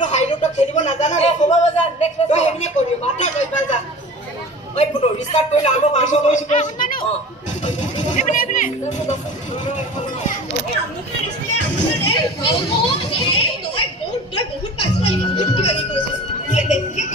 তো হাইৰোডত খেলিব নাজানা এ হ'ব বজা নেক্সট তই এনে কৰিবি মাতে তই ইমান যা ওই ফুটো ৰিস্টাৰ্ট কৰিলে আৰম্ভ কৰিছো অ এপনে এপনে বহুত পাইছ বহুত কিবা কি কৰিছ কি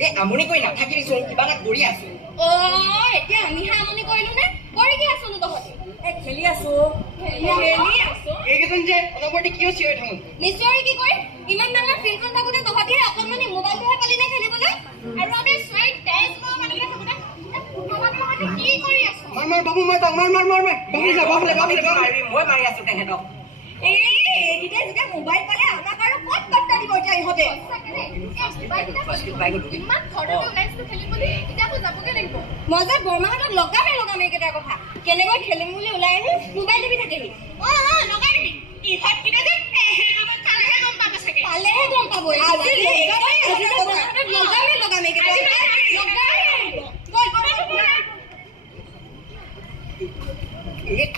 দেখি আমনি কৰি নাথাকিবিচোন কিবা এটা কৰি আছো অ এতিয়া আমিহে আমনি কৰিলো নে কৰি কি আছো তহঁতে খেলি আছো এইকেইজন যে অনবৰতে কিয় চিঞৰি থাকো নিশ্চয় কি কৰিম ইমান ডাঙৰ ফিল্ডখন থাকোতে তহঁতে অকণমানি মোবাইলটোহে পালি নে খেলিবলৈ আৰু আমি চুইট টেষ্ট কৰা মানুহবিলাক থাকোতে কি কৰি আছো মাৰ বাবু মাৰ মই মাৰি আছো তেহেঁতক এইকেইটা যেতিয়া মোবাইল পালে আমাক আৰু ক'ত পাত্তা দিব এতিয়া ইহঁতে ইমান ঘৰতে ওলাইছিলো খেলিবলৈ এতিয়া আকৌ যাবগে লাগিব মই যে বৰমাহঁতক লগাম এইকেইটাৰ কথা কেনেকৈ খেলিম বুলি ওলাই আহি মোবাইল টিপি থাকেহি লগাই দিবি ইহঁত কিটা যে পালেহে গম পাব চাগে পালেহে গম পাব লগাম এইকেইটা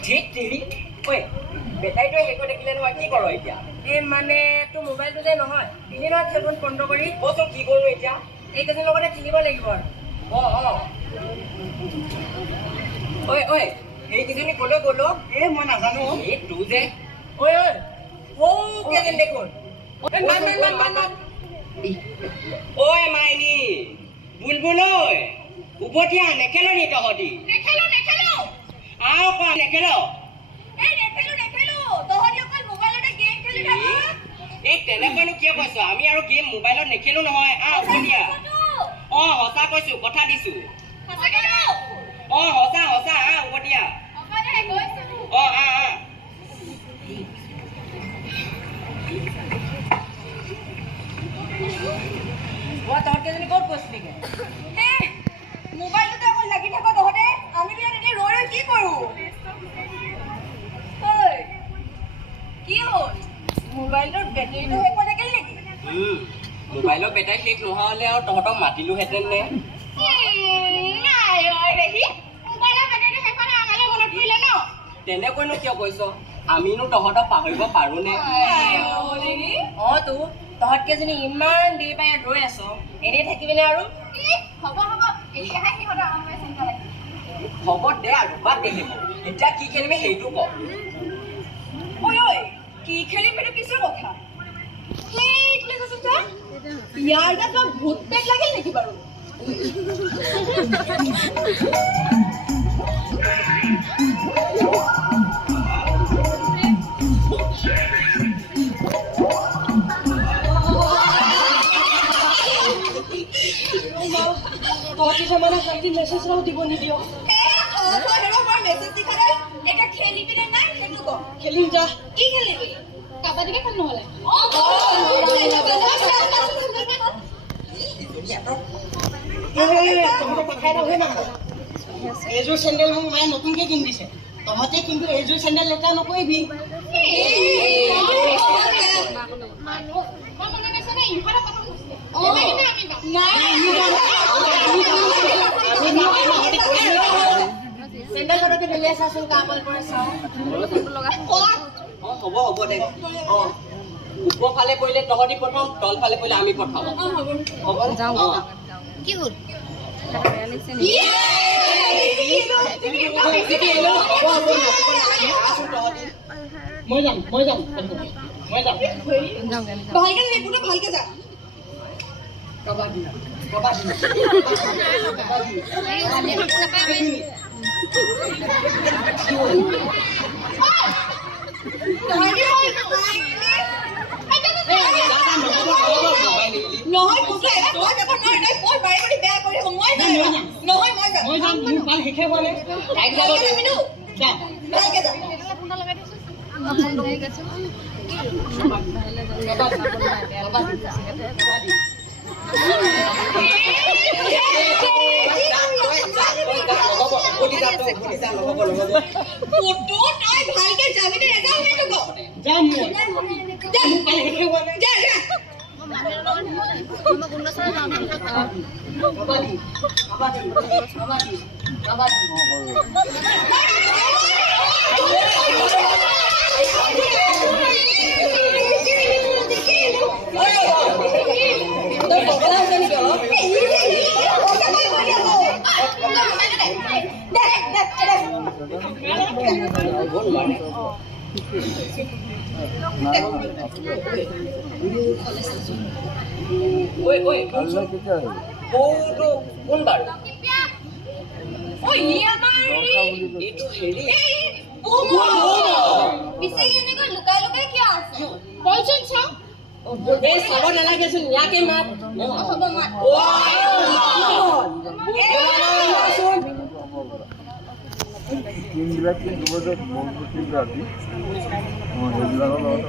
ঠিক দেৰি ঐ বেটাইটো হেৰি দেখিলে নহয় কি কৰ এতিয়া এই মানে তোৰ মোবাইলটো যে নহয় দিনে নহয় খেলখন বন্ধ কৰি কচোন কি কৰোঁ এতিয়া এইকেইজনৰ লগতে খেলিব লাগিব আৰু ঐ সেইকেইজনী ক'লৈ গ'ল মই নাজানো এই তোৰ যে কেইজন দেখোন ঐ মাইনী বুলবুল ঐ উভতিয়া নেখেল নি তহঁতি আও কোৱা নেখেল এই তেনেকৈনো কিয় কৈছ আমি আৰু গেম মোবাইলত নেখেলো নহয় উভতিয়া সঁচা কৈছো কথা দিছো সঁচা উভতিয়া তহঁতকেইজনী ক'ত গৈছিলিগে মোবাইলটোতে অকল লাগি থাকো তহঁতে আমি বিয়াত এনে ৰৈ কি কৰো কি হ'ল মোবাইলটোৰ বেটেৰীটো শেষ হৈ থাকিল নেকি মোবাইলৰ বেটাৰী শেষ নোহোৱা হ'লে আৰু তহঁতক মাতিলোহেঁতেন নে তেনেকৈনো কিয় কৈছ আমিনো তহঁতক পাহৰিব পাৰো নে তহঁতকেইজনী ইমান দেৰি পাই ৰৈ আছ এনেই থাকিবিনে আৰু হ'ব দে আৰু বাদ দে এতিয়া কি খেলিবি সেইটো ক কি খেলিম এইটো পিছৰ কথা ইয়াৰ গাত ভূত পেট লাগিল নেকি বাৰু মানে শান্তি মেছেজও দিব নিদিয় খেলিম যা কি খেলিবি কাবাডীকে খেল নহ'লে এইযোৰ চেণ্ডেল মোক মায়ে নতুনকে কিনি দিছে তহঁতে কিন্তু এইযোৰ চেণ্ডেল লেতেৰা নকৰিবি চেণ্ডেল ফটোকে দিলে চাচোন কামল পৰা চাওঁ হ'ব দে ওপৰ ফালে পৰিলে তহঁতি প্ৰথম তল ফালে পৰিলে আমি প্ৰথম হ'ব কি হ'ল মই যাম ভালকে যা কাবাডী নহয় কোকে মই যাব নোৱাৰে নাই মই বাৰে বাৰে বেয়া কৰি মই নহয় মই যাম মোৰ ভাল শিকে বলে এক যাব মিনু যা ভালকে যা ফোনটা লগাই দিছো ঠিক আছে ফটো তাই ভালকে যাবি দে একা হৈ থাকো যাম মই যা মোৰ ভাল শিকে বলে যা যা Oi, কোন বাৰু ওই নিয়ামাৰি এটো হেৰি ও পিছে এনেকৈ লুকাই লুকাই কি আছে বলছন চাও এই সব নালাগেছুন ইয়াকে মাত হ'ব মাত তিনবিলাক কিন্তু বহুত ঠিক আছে সেইবিলাকৰ লগত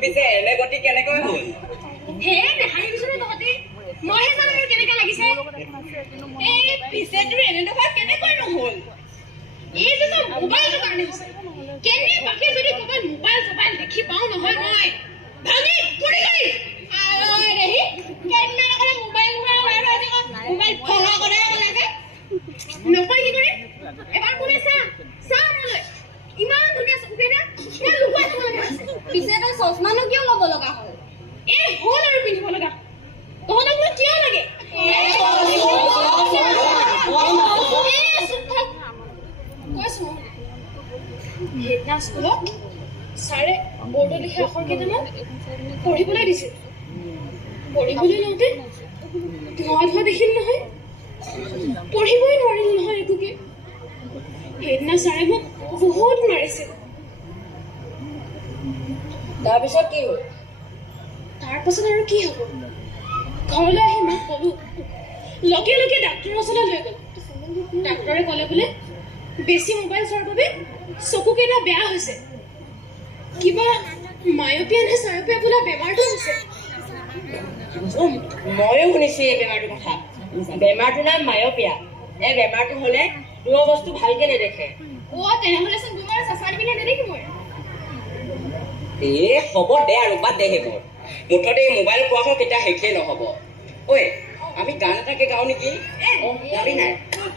পিছে এনে গতি কেনেকৈ হ'ল হে দেখাই দিছনে তহতি মইহে জানো কেনেকা লাগিছে এই পিছে তুমি এনে দেখা কেনেকৈ নহল এই যে মোবাইলটো কাৰণে হৈছে কেনে বাকি যদি ক'বাত মোবাইল দেখি পাও নহয় মই ভাঙি পৰি গলি আই ৰেহি কেনে কৰে মোবাইল ভঙা কৰে লাগে নকই কি কৰে এবাৰ কোনে চা মলৈ ইমান ধুনীয়া চকুতে না এ লুকাই থব লাগে পিছে তই চশমানো কিয় ল'ব লগা হ'ল এই হ'ল আৰু পিন্ধিব লগা তহঁতক মই কিয় লাগে সেইদিনা স্কুলত ছাৰে বৰ্ডত লিখা আখৰ কেইটামান পঢ়িবলৈ দিছিল পঢ়িবলৈ লওঁতে ধোঁৱা দেখিল নহয় পঢ়িবই নোৱাৰিল নহয় একোকে সেইদিনা ছাৰে মোক বহুত মাৰিছিল তাৰপিছত কি হ'ল তাৰপাছত আৰু কি হ'ব ঘৰলৈ আহি মাক ক'লো লগে লগে ডাক্তৰৰ ওচৰলৈ লৈ গ'ল ডাক্তৰে ক'লে বোলে বেছি মোবাইল চোৱাৰ বাবে চকুকেইটা বেয়া হৈছে কিবা মায়পিয়া নে চায়পিয়া বোলা বেমাৰটো হৈছে ময়ো শুনিছো এই বেমাৰটোৰ কথা বেমাৰটোৰ নাম মায়পিয়া এই বেমাৰটো হ'লে দূৰৰ বস্তু ভালকে নেদেখে তেনেহ'লেচোন তোমাৰ চশমা দিবলৈ নেদেখিম মই হ'ব দে আৰু বাদ দে সেইবোৰ মুঠতে এই মোবাইল পোৱা কেতিয়া শেষেই নহ'ব ঐ আমি গান এটাকে গাওঁ নেকি গাবি নাই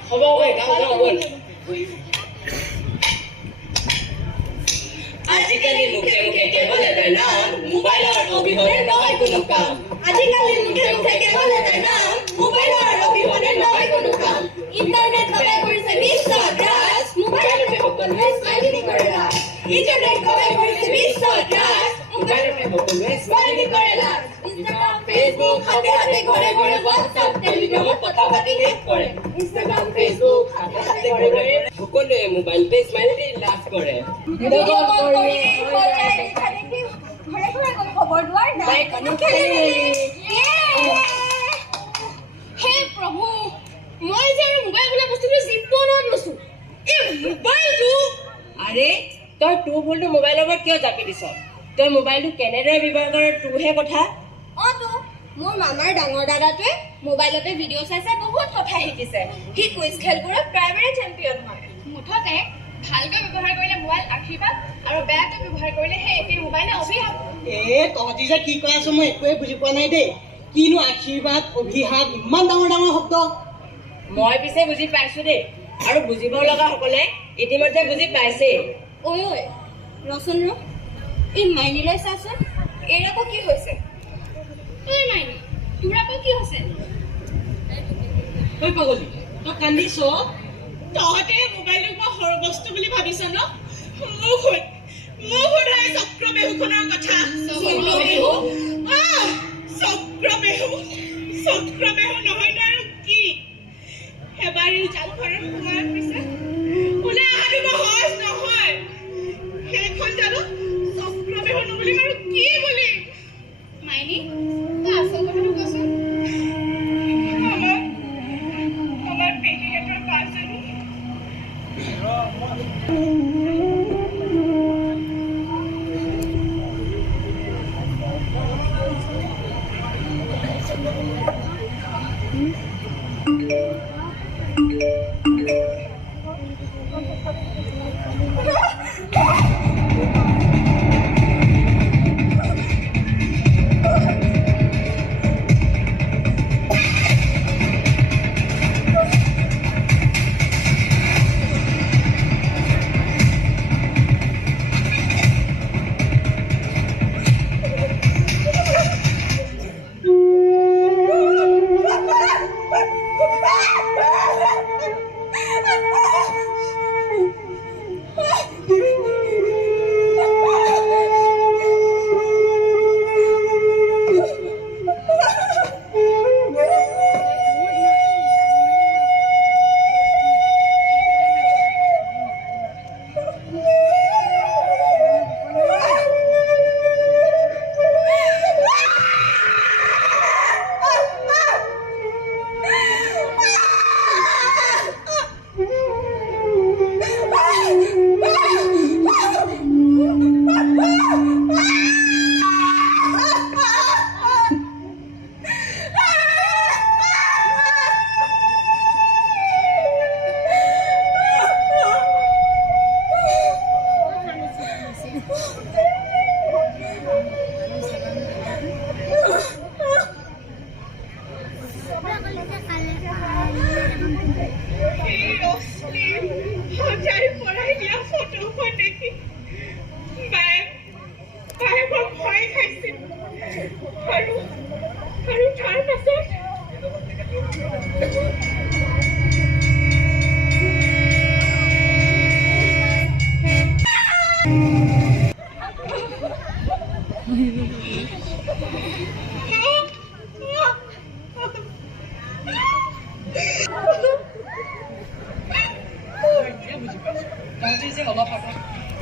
হ'ব ঐ গাওঁ ব'ল আজিকালি মুখে মুখে কেৱল এটাই নাম মোবাইলৰ অবিহনে নহয় কোনো কাম আজিকালি মুখে মুখে কেৱল এটাই নাম মোবাইলৰ অবিহনে নহয় কোনো কাম ইণ্টাৰনেট লগাই কৰিছে বিশ্ব গ্ৰাস মোবাইলতে সকলোৱে স্মাইলি কৰে লাভ ইণ্টাৰনেট লগাই কৰিছে বিশ্ব গ্ৰাস মোবাইলতে সকলোৱে স্মাইলি কৰে লাভ ইনষ্টাগ্ৰাম ফেচবুক হাতে হাতে ঘৰে ঘৰে হোৱাটছআপ টেলিগ্ৰামত কথা পাতি শেষ কৰে ইনষ্টাগ্ৰাম ফেচবুক হাতে হাতে ঘৰে ঘৰে সকলোৱে মোবাইলতে স্মাইলতে লাভ কৰে ভিডিঅ' কল কৰি ঘৰে ঘৰে গৈ খবৰ লোৱাৰ নাই কোনো খেলি হে প্ৰভু মই যে আৰু মোবাইল বোলা বস্তুটো জীৱনত লৈছো এই মোবাইলটো আৰে তই তোৰ ভুলটো মোবাইলৰ ওপৰত কিয় জাপি দিছ তই মোবাইলটো কেনেদৰে ব্যৱহাৰ কৰ তোৰহে কথা তো মোৰ মামাৰ ডাঙৰ দাদাটোৱে মোবাইলতে ভিডিঅ' চাই চাই বহুত কথা শিকিছে সি কুইজ খেলবোৰত প্ৰাইমেৰী চেম্পিয়ন হয় মুঠতে ভালকৈ ব্যৱহাৰ কৰিলে মোবাইল আশীৰ্বাদ আৰু বেয়াকৈ ব্যৱহাৰ কৰিলে সেই একে মোবাইলে অভিশাপ তহঁতি যে কি কৈ আছো মই একোৱে বুজি পোৱা নাই দেই কিনো আশীৰ্বাদ অভিশাপ ইমান ডাঙৰ ডাঙৰ শব্দ মই পিছে বুজি পাইছো দেই আৰু বুজিব লগা সকলে ইতিমধ্যে বুজি পাইছে ঐ ৰচোন এই মাইনীলৈ চাচোন এৰ আকৌ কি হৈছে মাইনী তোৰ আকৌ কি হৈছে? ঐ পাগলী তই কান্দিছ তহঁতে মোবাইলটো মই সৰু বস্তু বুলি ভাবিছ ন মোক সোধাই চক্ৰবেহুখনৰ কথা চক্ৰবেহু? চক্ৰবেহু নহয় ন আৰু কি এবাৰী জালঘৰত সোমাৰ পিছত ওলাই অহাটো সহজ নহয় সেইখন জানো চক্ৰবেহু নবুলিম আৰু কি বুলিম মাইনী, তই আচল কথাটো কচোন। আমাৰ পেহীহঁতৰ পাঁচজনী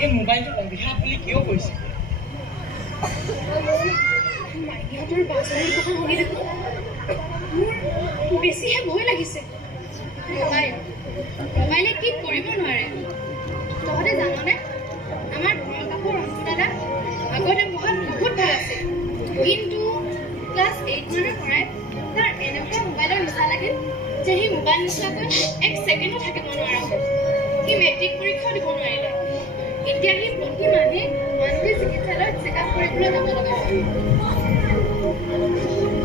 এই মোবাইলটো অন্ধা বুলি কিয় কৈছে মাইনীহঁতৰ বাছনিৰ কথা শুনি দেখোন মোৰ বেছিহে ভয় লাগিছে। মোবাইলে কি কৰিব নোৱাৰে। তহঁতে জাননে আমাৰ ঘৰৰ কাষৰ ৰঞ্জু দাদা আগতে পঢ়াত বহুত ভাল আছিল, কিন্তু ক্লাছ 8 মানৰ পৰাই তাৰ এনেকুৱা মোবাইলৰ নিচা লাগিল যে সি মোবাইল নোচোৱাকৈ এক ছেকেণ্ডো থাকিব নোৱাৰা হ'ল। সি মেট্ৰিক পৰীক্ষাও দিব নোৱাৰিলে। এতিয়া সি প্ৰতি মাহে মানসিক চিকিৎসালয়ত চেকআপ কৰিবলৈ যাব লগা হয়।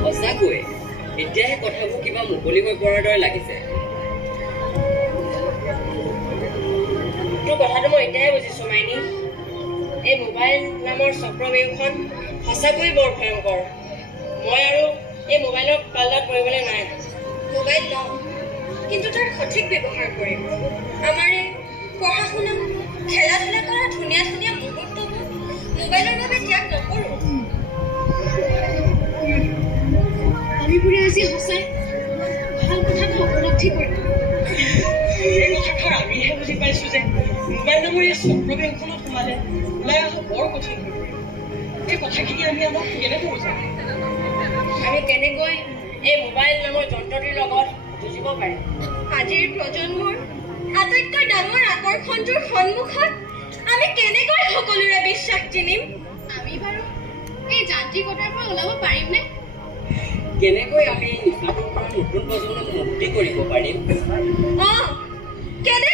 সঁচাকৈ এতিয়াহে কথাবোৰ কিবা মুকলি হৈ পৰাৰ দৰে লাগিছে। তোৰ কথাটো মই এতিয়াহে বুজিছো মাইনী। এই মোবাইল নামৰ চক্ৰবেহুখন সঁচাকৈ বৰ ভয়ংকৰ। মই আৰু এই মোবাইলৰ পাল্লাত পৰিবলৈ নাই। মোবাইল লওঁ, কিন্তু তাৰ সঠিক ব্যৱহাৰ কৰিম। আমাৰ এই পঢ়া শুনা খেলা ধূলা কৰা ধুনীয়া ধুনীয়া মুহূৰ্তবোৰ মোবাইলৰ বাবে ত্যাগ নকৰোঁ। আমিবোৰে আজি সঁচাই ভাল কথাটো উপলব্ধি কৰিম। এই কথাষাৰ আমিহে বুজি পাইছো যে মোবাইল নামৰ এই চক্ৰবেহুখনত সোমালে ওলাই অহা বৰ কঠিন হৈ পৰিব। এই কথাখিনি আমি আমাক কেনেকৈ বুজাম? আমি কেনেকৈ এই মোবাইল নামৰ যন্ত্ৰটিৰ লগত যুঁজিব পাৰিম? আজিৰ প্ৰজন্মৰ আটাইতকৈ ডাঙৰ আকৰ্ষণটোৰ সন্মুখত আমি কেনেকৈ সকলোৰে বিশ্বাস কিনিম? আমি বাৰু এই যান্ত্ৰিকতাৰ পৰা ওলাব পাৰিমনে? কেনেকৈ আমি নিচাটোৰ পৰা নতুন প্ৰজন্মক মুক্তি কৰিব পাৰিম? কেনে